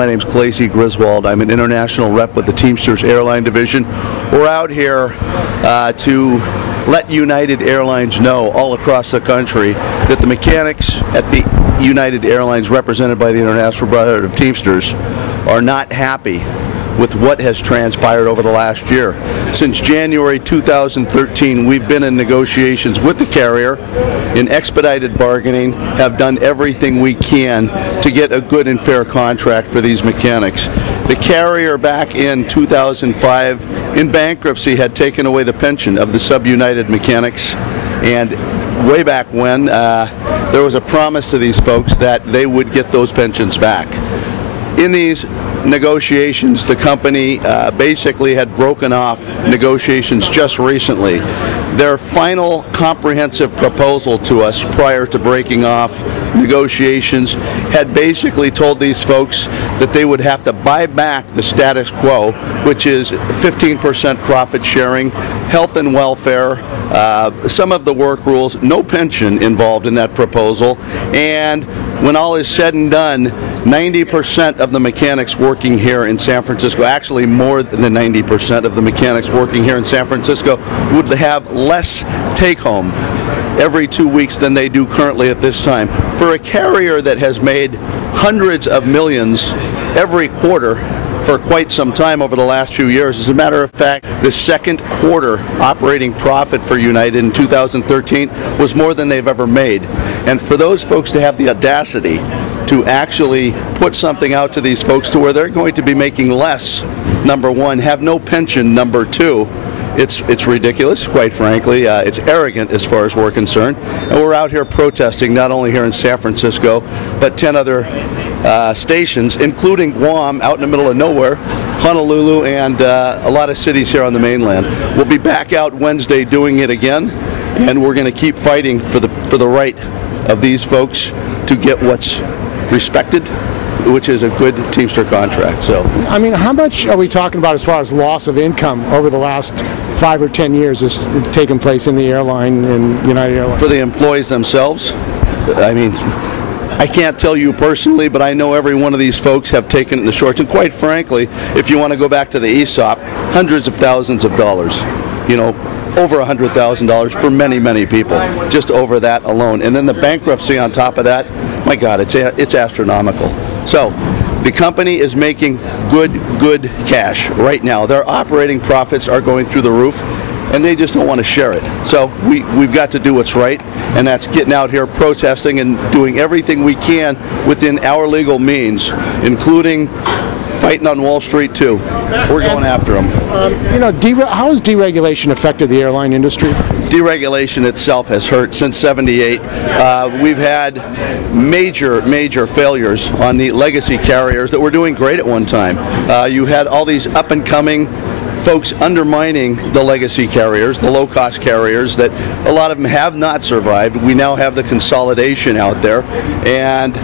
My name's Clacy Griswold. I'm an international rep with the Teamsters Airline Division. We're out here to let United Airlines know all across the country that the mechanics at the United Airlines, represented by the International Brotherhood of Teamsters, are not happy with what has transpired over the last year. Since January 2013, we've been in negotiations with the carrier, in expedited bargaining, have done everything we can to get a good and fair contract for these mechanics. The carrier back in 2005, in bankruptcy, had taken away the pension of the sub-United mechanics, and way back when, there was a promise to these folks that they would get those pensions back. In these negotiations, the company basically had broken off negotiations just recently. Their final comprehensive proposal to us prior to breaking off negotiations had basically told these folks that they would have to buy back the status quo, which is 15% profit sharing, health and welfare, some of the work rules, no pension involved in that proposal, and when all is said and done, 90% of the mechanics working here in San Francisco, actually more than 90% of the mechanics working here in San Francisco, would have less take-home every 2 weeks than they do currently at this time. For a carrier that has made hundreds of millions every quarter for quite some time over the last few years. As a matter of fact, the second quarter operating profit for United in 2013 was more than they've ever made. And for those folks to have the audacity to actually put something out to these folks to where they're going to be making less, number one, have no pension, number two, it's ridiculous, quite frankly. It's arrogant as far as we're concerned. And we're out here protesting, not only here in San Francisco, but 10 other stations, including Guam, out in the middle of nowhere, Honolulu, and a lot of cities here on the mainland. We'll be back out Wednesday doing it again, and we're going to keep fighting for the right of these folks to get what's respected, which is a good Teamster contract. So, I mean, how much are we talking about as far as loss of income over the last 5 or 10 years has taken place in the airline and United Airlines? For the employees themselves, I mean, I can't tell you personally, but I know every one of these folks have taken it in the shorts. And quite frankly, if you want to go back to the ESOP, hundreds of thousands of dollars, you know, over $100,000 for many, many people, just over that alone. And then the bankruptcy on top of that, my God, it's astronomical. So the company is making good cash right now. Their operating profits are going through the roof, and they just don't want to share it. So we've got to do what's right, and that's getting out here protesting and doing everything we can within our legal means, including fighting on Wall Street too. We're going after them. You know, how has deregulation affected the airline industry? Deregulation itself has hurt since '78. We've had major failures on the legacy carriers that were doing great at one time. You had all these up-and-coming folks undermining the legacy carriers, the low-cost carriers, that a lot of them have not survived. We now have the consolidation out there, and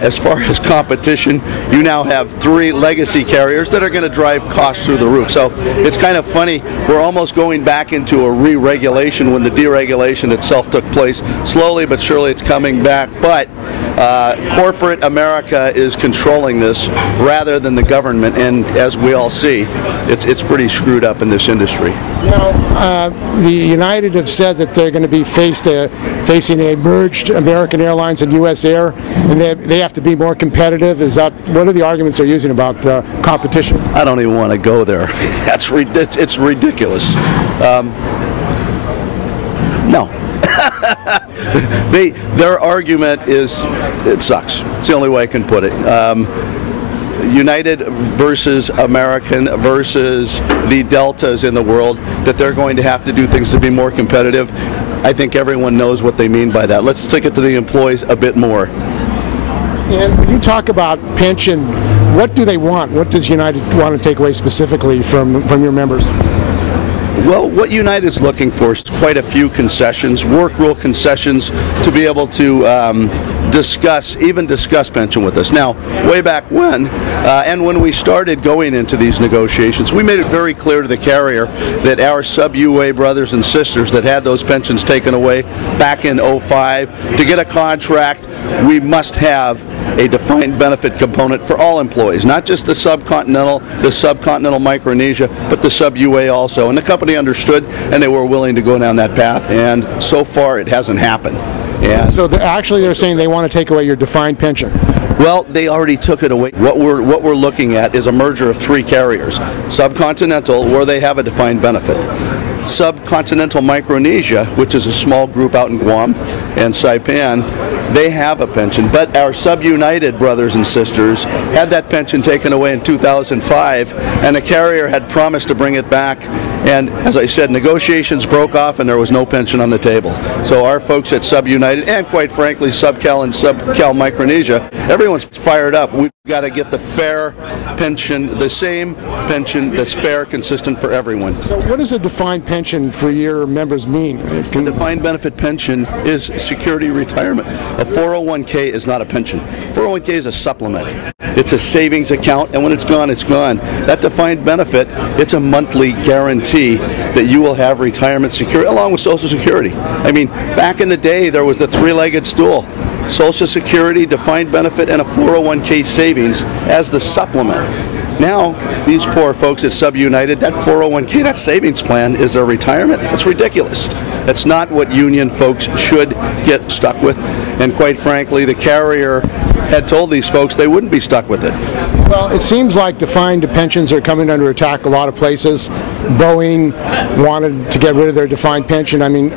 as far as competition, you now have 3 legacy carriers that are going to drive costs through the roof. So it's kind of funny, we're almost going back into a re-regulation when the deregulation itself took place. Slowly but surely it's coming back, but corporate America is controlling this rather than the government, and as we all see, it's pretty screwed up in this industry. Now, the United have said that they're going to be facing a merged American Airlines and U.S. Air, and they have to be more competitive. What are the arguments they're using about competition? I don't even want to go there. It's ridiculous. No. Their argument is, it sucks. It's the only way I can put it. United versus American versus the Deltas in the world, that they're going to have to do things to be more competitive. I think everyone knows what they mean by that. Let's stick it to the employees a bit more. And when you talk about pension, what do they want? What does United want to take away specifically from your members? Well, what United's looking for is quite a few concessions, work rule concessions, to be able to discuss pension with us. Now, way back when, and when we started going into these negotiations, we made it very clear to the carrier that our sub-UA brothers and sisters that had those pensions taken away back in '05, to get a contract, we must have a defined benefit component for all employees, not just the subcontinental Micronesia, but the sub-UA also. And the company understood, and they were willing to go down that path, and so far it hasn't happened. And so they're saying they want to take away your defined pension. Well, they already took it away. What we're looking at is a merger of 3 carriers. Subcontinental, where they have a defined benefit. Subcontinental Micronesia, which is a small group out in Guam, and Saipan, they have a pension. But our sub-United brothers and sisters had that pension taken away in 2005, and the carrier had promised to bring it back. And as I said, negotiations broke off and there was no pension on the table. So our folks at Sub-United, and quite frankly Sub-Cal and Sub-Cal Micronesia, everyone's fired up. We've got to get the fair pension, the same pension that's fair, consistent for everyone. So what does a defined pension for your members mean? A defined benefit pension is security retirement. A 401k is not a pension. 401k is a supplement. It's a savings account, and when it's gone, it's gone. That defined benefit, it's a monthly guarantee that you will have retirement security along with Social Security. I mean, back in the day, there was the 3-legged stool. Social Security, defined benefit, and a 401k savings as the supplement. Now, these poor folks at Sub-United, that 401k, that savings plan is their retirement. It's ridiculous. That's not what union folks should get stuck with. And quite frankly, the carrier had told these folks they wouldn't be stuck with it. Well, it seems like defined pensions are coming under attack a lot of places. Boeing wanted to get rid of their defined pension. I mean,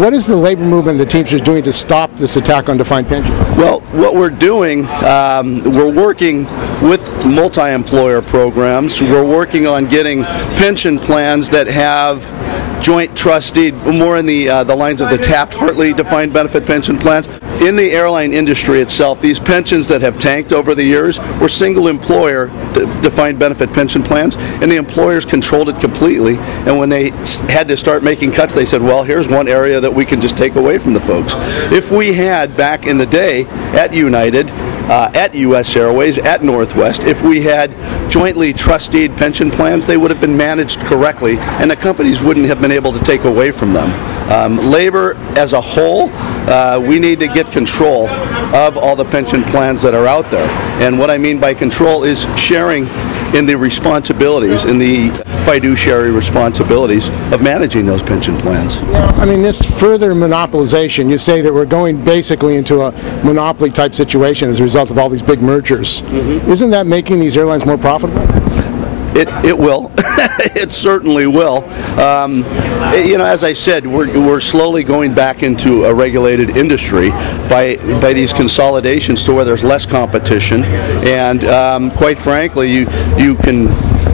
what is the labor movement, the Teamsters, doing to stop this attack on defined pensions? Well, what we're doing, we're working with multi-employer programs. We're working on getting pension plans that have joint trustee, more in the lines of the Taft-Hartley defined benefit pension plans. In the airline industry itself, these pensions that have tanked over the years were single employer defined benefit pension plans, and the employers controlled it completely. And when they had to start making cuts, they said, well, here's one area that we can just take away from the folks. If we had, back in the day, at United, at U.S. Airways, at Northwest, if we had jointly trusteed pension plans, they would have been managed correctly, and the companies wouldn't have been able to take away from them. Labor as a whole, we need to get control of all the pension plans that are out there. And what I mean by control is sharing in the responsibilities, in the fiduciary responsibilities of managing those pension plans. Yeah, I mean, this further monopolization, you say that we're going basically into a monopoly type situation as a result of all these big mergers. Mm-hmm. Isn't that making these airlines more profitable? It will. It certainly will. You know, as I said, we're slowly going back into a regulated industry by these consolidations to where there's less competition, and quite frankly, you can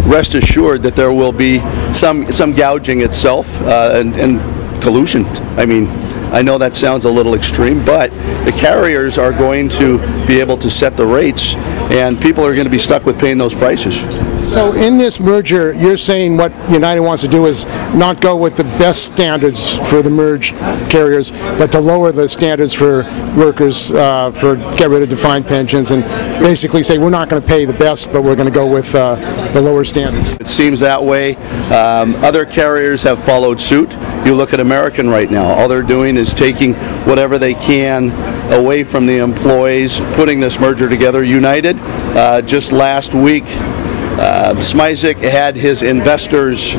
rest assured that there will be some gouging itself and collusion. I mean, I know that sounds a little extreme, but the carriers are going to be able to set the rates, and people are going to be stuck with paying those prices. So in this merger, you're saying what United wants to do is not go with the best standards for the merged carriers, but to lower the standards for workers, for get rid of defined pensions, and basically say we're not going to pay the best, but we're going to go with the lower standards. It seems that way. Other carriers have followed suit. You look at American right now. All they're doing is taking whatever they can away from the employees, putting this merger together. United, just last week, Smizik had his investors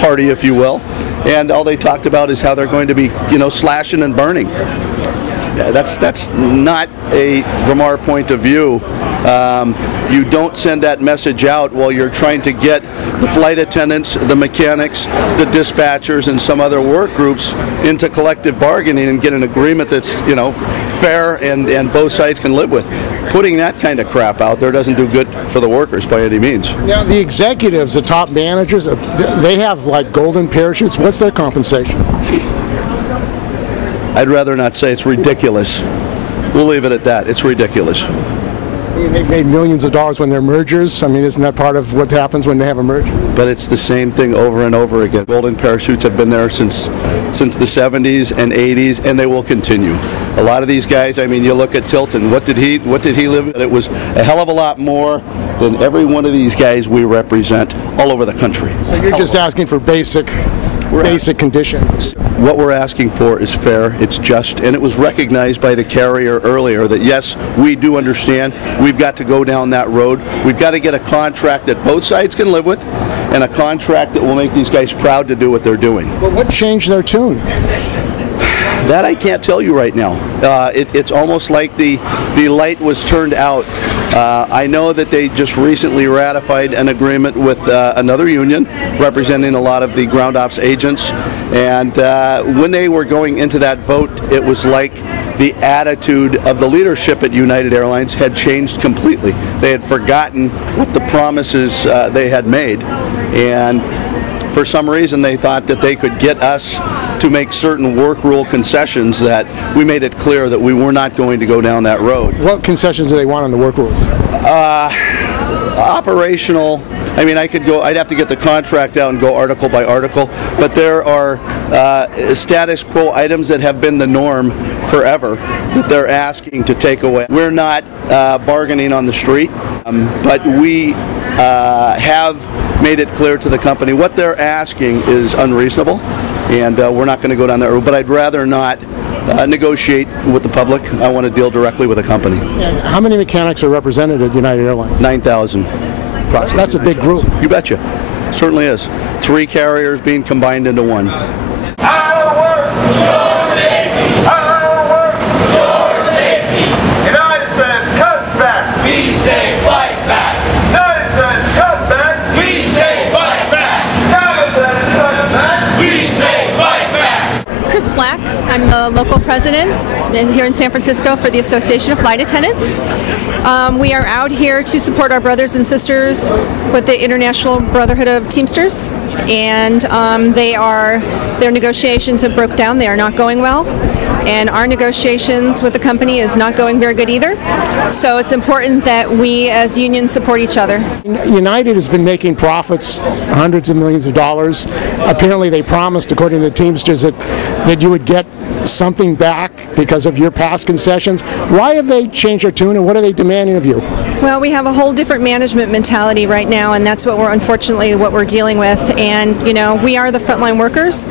party, if you will, and all they talked about is how they're going to be, slashing and burning. That's not from our point of view. You don't send that message out while you're trying to get the flight attendants, the mechanics, the dispatchers, and some other work groups into collective bargaining and get an agreement that's, fair and both sides can live with. Putting that kind of crap out there doesn't do good for the workers by any means. Now, the executives, the top managers, they have like golden parachutes. What's their compensation? I'd rather not say. It's ridiculous. We'll leave it at that. It's ridiculous. They made millions of dollars when they're mergers. I mean, isn't that part of what happens when they have a merger? But it's the same thing over and over again. Golden parachutes have been there since the 70s and 80s, and they will continue. A lot of these guys, I mean, you look at Tilton. What did he live? It was a hell of a lot more than every one of these guys we represent all over the country. So you're just asking for basic conditions. What we're asking for is fair, it's just, and it was recognized by the carrier earlier that yes, we do understand we've got to go down that road. We've got to get a contract that both sides can live with and a contract that will make these guys proud to do what they're doing. Well, what changed their tune? That I can't tell you right now. It's almost like the light was turned out. I know that they just recently ratified an agreement with another union representing a lot of the ground ops agents, and when they were going into that vote, it was like the attitude of the leadership at United Airlines had changed completely. They had forgotten what the promises they had made, and for some reason they thought that they could get us to make certain work rule concessions that we made it clear that we were not going to go down that road. What concessions do they want on the work rules? Operational. I mean, I'd have to get the contract out and go article by article, but there are status quo items that have been the norm forever that they're asking to take away. We're not bargaining on the street, but we have made it clear to the company what they're asking is unreasonable, and we're not going to go down that road. But I'd rather not negotiate with the public. I want to deal directly with a company. And how many mechanics are represented at United Airlines? 9,000. That's a big group. You betcha. Certainly is. 3 carriers being combined into one. Our work, your safety. Our work, your safety. United says cut back. We say fight back. United says cut back. We say fight back. United says cut back. We say fight back. Chris Black. I'm the local president here in San Francisco for the Association of Flight Attendants. We are out here to support our brothers and sisters with the International Brotherhood of Teamsters, and their negotiations have broke down. They are not going well, and our negotiations with the company is not going very good either. So it's important that we as unions support each other. United has been making profits, hundreds of millions of dollars. Apparently they promised, according to the Teamsters, that you would get something back because of your past concessions. Why have they changed their tune, and what are they demanding of you? Well, we have a whole different management mentality right now, and that's what we're dealing with. And we are the frontline workers,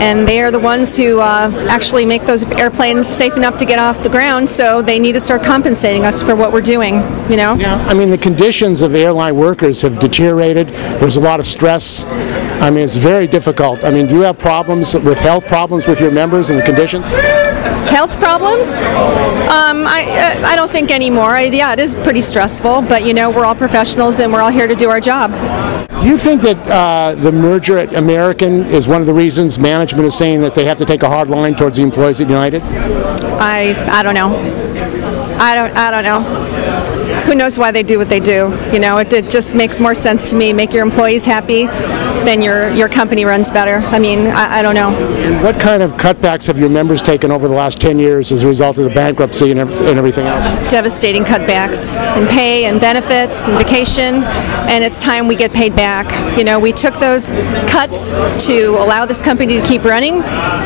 and they are the ones who actually make those airplanes safe enough to get off the ground, so they need to start compensating us for what we're doing, Yeah, I mean, the conditions of airline workers have deteriorated. There's a lot of stress. I mean, it's very difficult. I mean, do you have problems with health problems with your members and the conditions? Health problems? I don't think anymore. Yeah, it is pretty stressful, but we're all professionals and we're all here to do our job. Do you think that the merger at American is one of the reasons management is saying that they have to take a hard line towards the employees at United? I don't know. I don't know. Who knows why they do what they do? It just makes more sense to me. Make your employees happy, then your company runs better. I mean, I don't know. And what kind of cutbacks have your members taken over the last 10 years as a result of the bankruptcy and everything else? Devastating cutbacks in pay and benefits and vacation, and it's time we get paid back. We took those cuts to allow this company to keep running,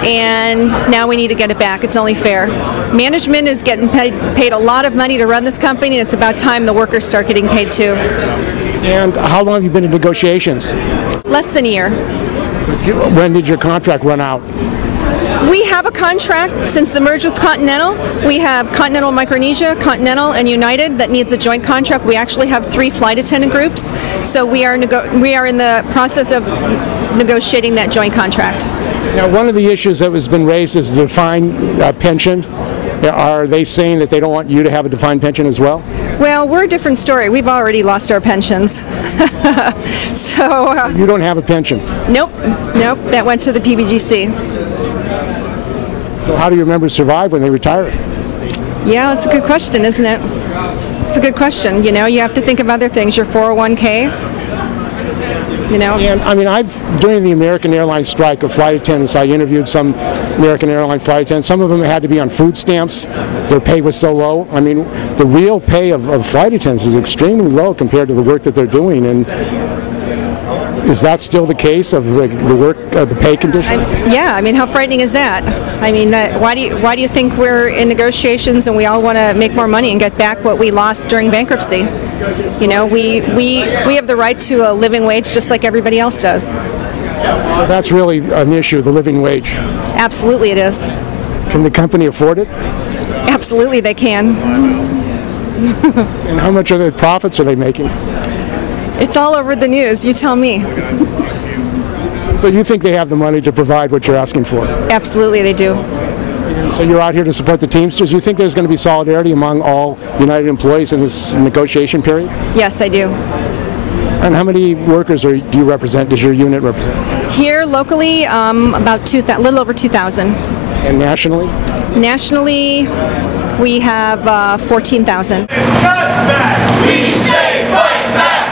and now we need to get it back. It's only fair. Management is getting paid a lot of money to run this company, and it's about time the workers start getting paid too. And how long have you been in negotiations? Less than a year. When did your contract run out? We have a contract since the merge with Continental. We have Continental Micronesia, Continental, and United that needs a joint contract. We actually have 3 flight attendant groups, so we are in the process of negotiating that joint contract. Now, one of the issues that has been raised is the defined pension. Are they saying that they don't want you to have a defined pension as well? Well, we're a different story. We've already lost our pensions. So you don't have a pension? Nope. That went to the PBGC. So how do your members survive when they retire? Yeah, that's a good question, isn't it? It's a good question. You have to think of other things. Your 401k. You know. And I mean, during the American Airlines strike of flight attendants, I interviewed some American Airline flight attendants. Some of them had to be on food stamps. Their pay was so low. I mean, the real pay of flight attendants is extremely low compared to the work that they're doing. And is that still the case of the work, the pay conditions? Yeah, I mean, how frightening is that? I mean, why do you think we're in negotiations and we all want to make more money and get back what we lost during bankruptcy? You know, we have the right to a living wage just like everybody else does. So that's really an issue, the living wage. Absolutely, it is. Can the company afford it? Absolutely, they can. And how much of the profits are they making? It's all over the news. You tell me. So you think they have the money to provide what you're asking for? Absolutely, they do. So you're out here to support the Teamsters. You think there's going to be solidarity among all United employees in this negotiation period? Yes, I do. And how many workers do you represent? Does your unit represent? Here locally, about a little over 2,000. And nationally? Nationally, we have 14,000. Cut back! We say fight back!